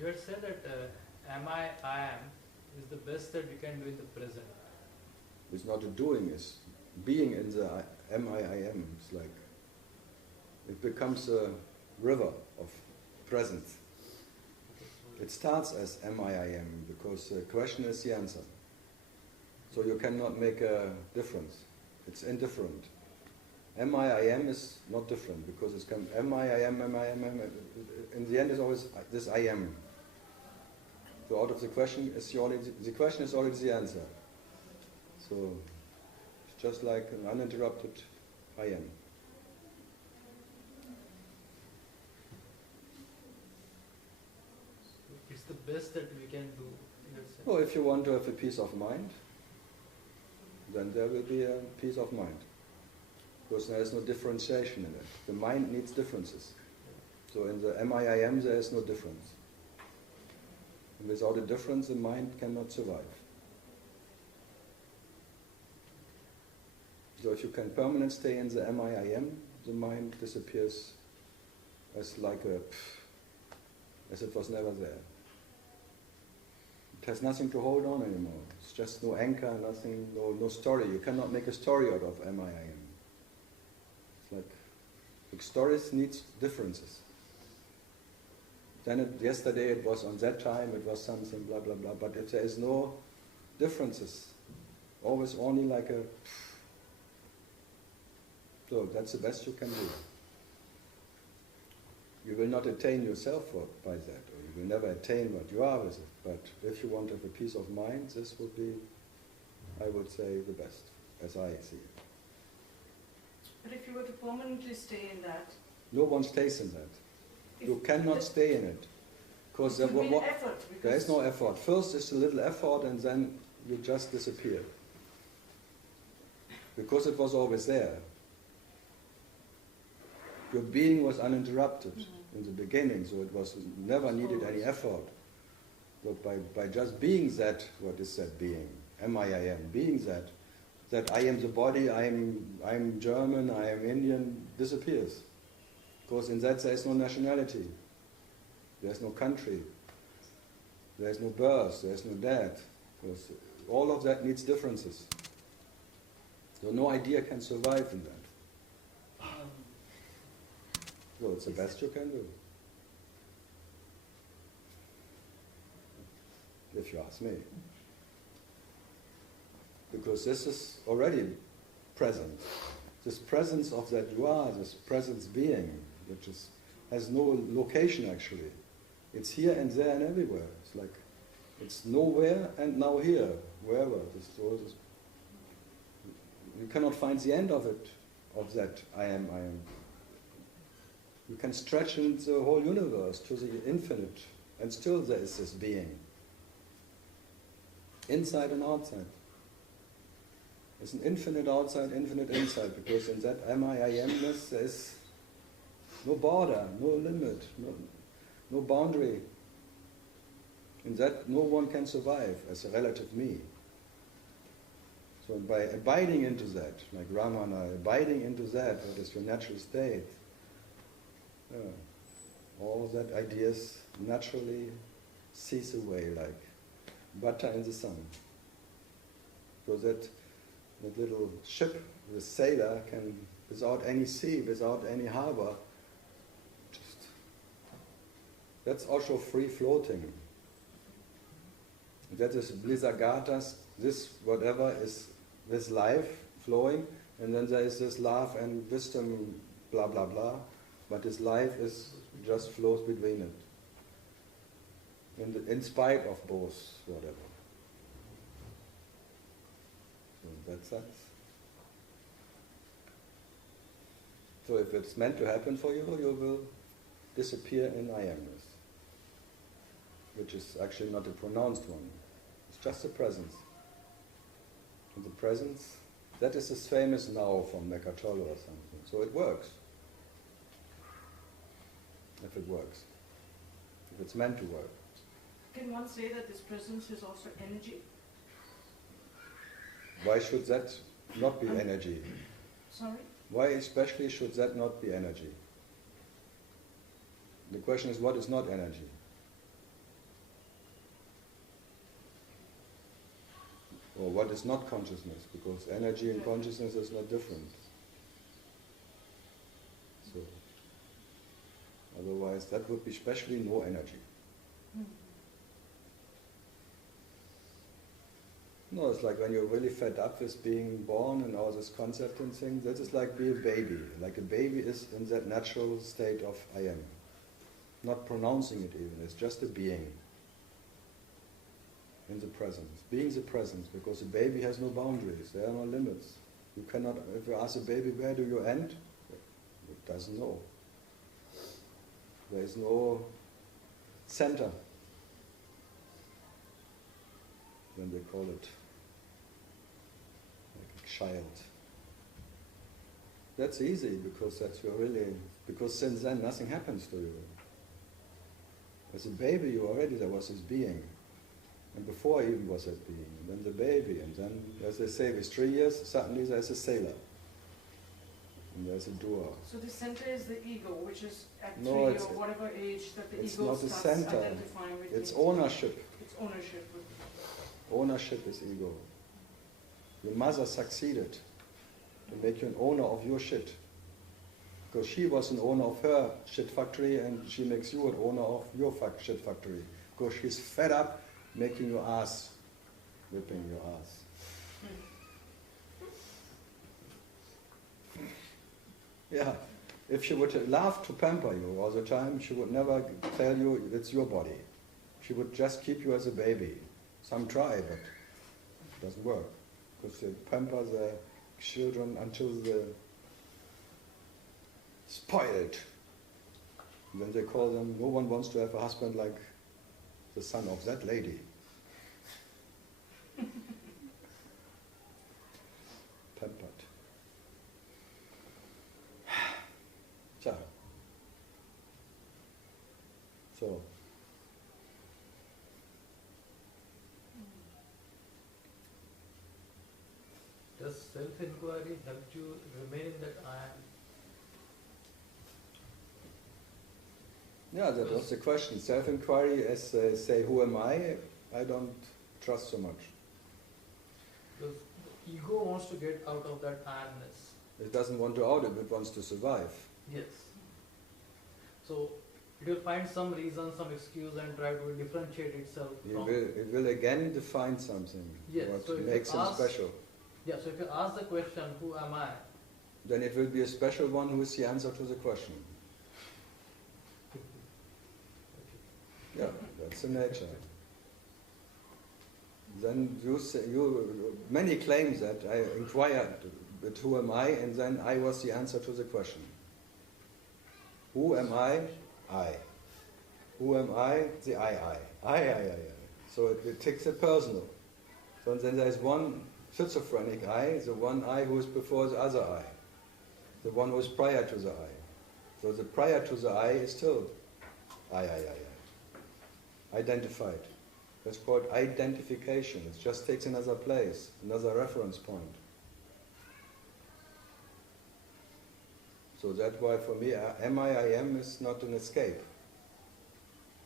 You had said that am I am is the best that we can do in the present. It's not a doing, it's being in the am I am. It's like, it becomes a river of presence. It starts as am I am, because the question is the answer. So you cannot make a difference. It's indifferent. Am I am is not different, because it's am I am. In the end, is always this I am. So out of the question is the question is already the answer. So it's just like an uninterrupted I am. It's the best that we can do. Well, if you want to have a peace of mind, then there will be a peace of mind. Because there is no differentiation in it. The mind needs differences. So in the am, there is no difference. And without a difference, the mind cannot survive. So if you can permanently stay in the am, the mind disappears as like as it was never there. It has nothing to hold on anymore. It's just no anchor, nothing, no story. You cannot make a story out of am. It's like stories need differences. Then yesterday it was on that time, it was something, blah, blah, blah. But if there is no differences, always only like a... So that's the best you can do. You will not attain yourself by that, or you will never attain what you are with it. But if you want to have a peace of mind, this would be, I would say, the best, as I see it. But if you were to permanently stay in that... No one stays in that. You cannot stay in it. Because there is no effort. First is a little effort and then you just disappear. Because it was always there. Your being was uninterrupted in the beginning, so it was never needed any effort. But by just being that, what is that being? Am, being that I am the body, I am German, I am Indian, disappears. Because in that there is no nationality, there is no country, there is no birth, there is no death. Because all of that needs differences. So no idea can survive in that. So it's the best you can do. If you ask me. Because this is already present. This presence of that you are, this presence being, which has no location actually. It's here and there and everywhere. It's like, it's nowhere and now here, wherever. You cannot find the end of it, of that I am. You can stretch into the whole universe to the infinite, and still there is this being. Inside and outside. It's an infinite outside, infinite inside, because in that I-am-ness there is no border, no limit, no boundary. In that no one can survive as a relative me. So by abiding into that, like Ramana, abiding into that, that is your natural state, all that ideas naturally cease away like butter in the sun. So that little ship, the sailor, can, without any sea, without any harbor, that's also free floating. That is Blizzagatas, this whatever is this life flowing, and then there is this love and wisdom, blah blah blah, but this life is just flows between it. In spite of both, whatever. So in that sense. So if it's meant to happen for you, you will disappear in I-am-ness, which is actually not a pronounced one. It's just a presence. And the presence, that is this famous now from Mechatolo or something. So it works. If it works. If it's meant to work. Can one say that this presence is also energy? Why should that not be energy? Sorry? Why especially should that not be energy? The question is, what is not energy? Or what is not consciousness, because energy and consciousness is not different. So, otherwise that would be especially no energy. No, it's like when you're really fed up with being born and all this concept and things, that is like being a baby. Like a baby is in that natural state of I am. Not pronouncing it even, it's just a being. In the presence. Being the presence, because a baby has no boundaries, there are no limits. You cannot, if you ask a baby, where do you end? It doesn't know. There is no center. Then they call it like a child. That's easy because that's your really, because since then nothing happens to you. As a baby you already, there was this being. And before even was that being, and then the baby, and then, as they say, with 3 years, suddenly there's a sailor. And there's a doer. So the center is the ego, which is at No, 3 or it's- whatever age that the it's ego not a starts center. identifying with It's things. ownership. It's ownership. Ownership is ego. Your mother succeeded to make you an owner of your shit. Because she was an owner of her shit factory and she makes you an owner of your shit factory. Because she's fed up making your ass, whipping your ass. Yeah, if she would love to pamper you all the time, she would never tell you it's your body. She would just keep you as a baby. Some try, but it doesn't work. Because they pamper the children until they're spoiled. And then they call them, no one wants to have a husband like the son of that lady. Pampered. So, does self-inquiry help you remain in that I am? yeah, that was the question. Self-inquiry, as they say, who am I don't trust so much. Because the ego wants to get out of that I-am-ness. It doesn't want to out it wants to survive. Yes. So it will find some reason, some excuse and try to differentiate itself from... It will again define something, Yes, what so if makes you him ask- special. Yeah, so if you ask the question, who am I? Then it will be a special one who is the answer to the question. Yeah, that's the nature. Then many claim that I inquired, but who am I? And then I was the answer to the question. Who am I? I. Who am I? The I. I. So it takes it personal. So then there's one schizophrenic I, the one I who is before the other I. The one who is prior to the I. So the prior to the I is still I. Identified. That's called identification. It just takes another place, another reference point. So that's why for me, I am is not an escape.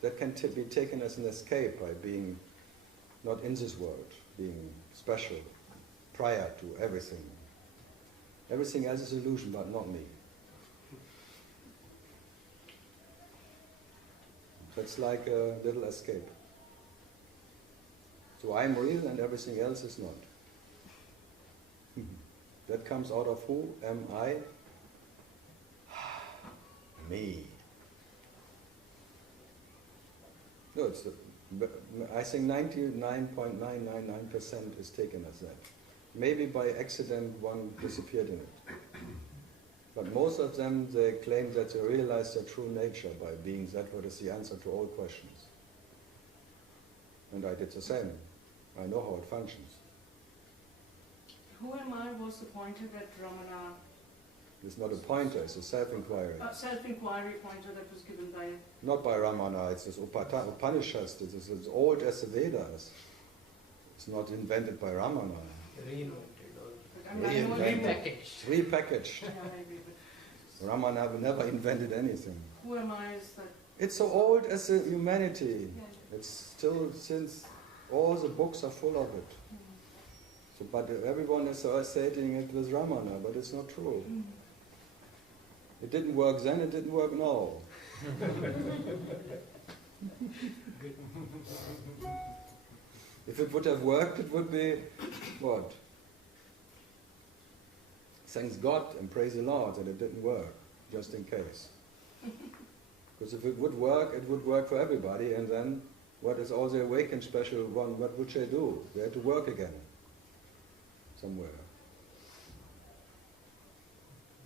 That can be taken as an escape by being not in this world, being special, prior to everything. Everything else is illusion, but not me. That's like a little escape. So I'm real and everything else is not. That comes out of who am I? Me. No, I think 99.999% is taken as that. Maybe by accident one disappeared in it. But most of them, they claim that they realize their true nature by being that what is the answer to all questions. And I did the same. I know how it functions. Who am I was the pointer that Ramana... It's not a pointer, it's a self-inquiry. Self-inquiry pointer that was given by... Not by Ramana, it's this Upanishads, it's as old as the Vedas. It's not invented by Ramana. Reinvented or Repackaged. Repackaged. Yeah, I agree, but Ramana never invented anything. who am I is that... It's so old as the humanity. Yeah. It's still, since all the books are full of it. So, but everyone is associating it with Ramana, but it's not true. It didn't work then, it didn't work now. If it would have worked, it would be what? Thanks God and praise the Lord that it didn't work, just in case. Because if it would work for everybody, and then what is all the awakened special one, what would they do? They had to work again, somewhere.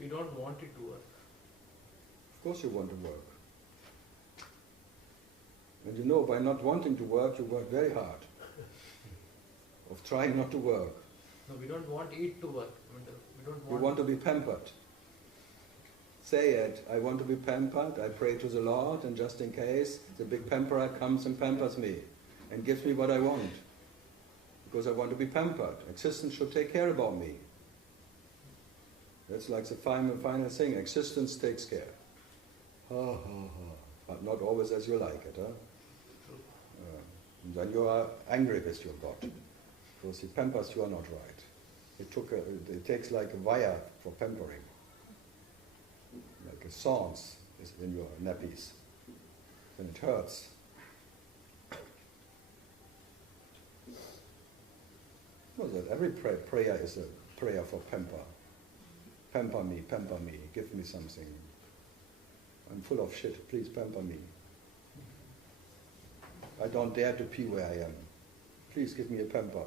We don't want it to work. Of course you want to work. And you know, by not wanting to work, you work very hard. Of trying not to work. No, we don't want it to work. I mean, we don't want. You want to be pampered. Say it, I want to be pampered, I pray to the Lord, and just in case, the big pamperer comes and pampers me, and gives me what I want. Because I want to be pampered. Existence should take care about me. That's like the final thing, existence takes care. Ha ha ha. But not always as you like it, huh? And then you are angry with your God. Because he pampers you are not right. It takes like a wire for pampering. Like a thorns is in your nappies. Then it hurts. No, that every prayer is a prayer for pamper. Pamper me, give me something. I'm full of shit, please pamper me. I don't dare to pee where I am. Please give me a pamper.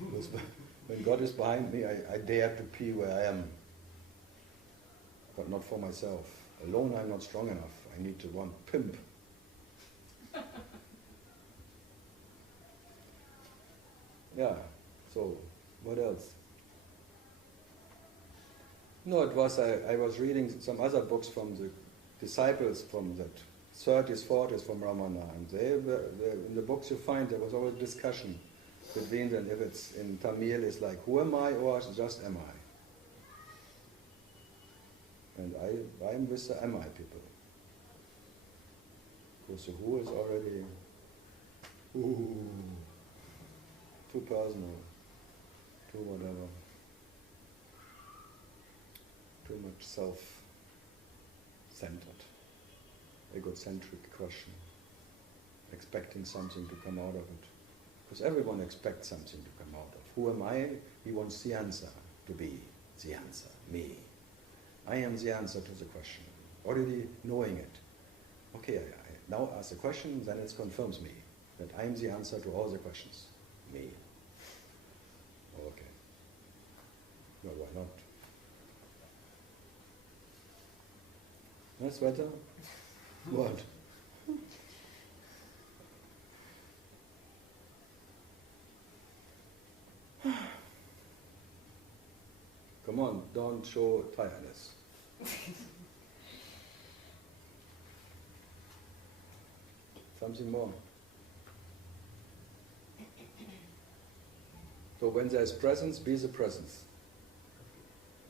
Because when God is behind me, I dare to pee where I am. But not for myself. Alone I'm not strong enough. I need to one pimp. Yeah, so what else? No, it was, I was reading some other books from the disciples from that 30s, 40s from Ramana, and in the books you find there was always discussion between them, if it's in Tamil, it's like, who am I or just am I? And I'm with the am I people. Because the who is already too personal, too whatever, too much self-centered, egocentric question, expecting something to come out of it. Because everyone expects something to come out of. Who am I? He wants the answer to be the answer, me. I am the answer to the question, already knowing it. Okay, I now ask the question, then it confirms me, that I am the answer to all the questions, me. Okay. Well, why not? That's better? What? Come on, don't show tiredness. Something more. So when there's presence, be the presence.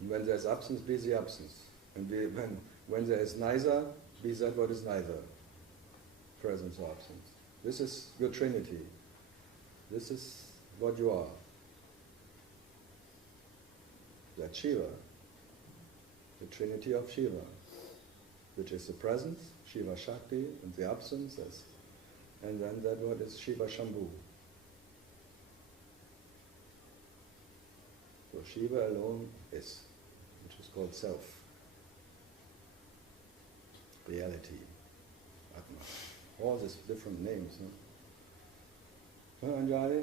And when there's absence, be the absence. And when there is neither, be that what is neither. Presence or absence. This is your Trinity. This is what you are. That's Shiva. The Trinity of Shiva, which is the presence, Shiva Shakti, and the absence, and then that word is Shiva Shambhu. So Shiva alone is, which is called self, reality, Atma. All these different names. No? Anjali?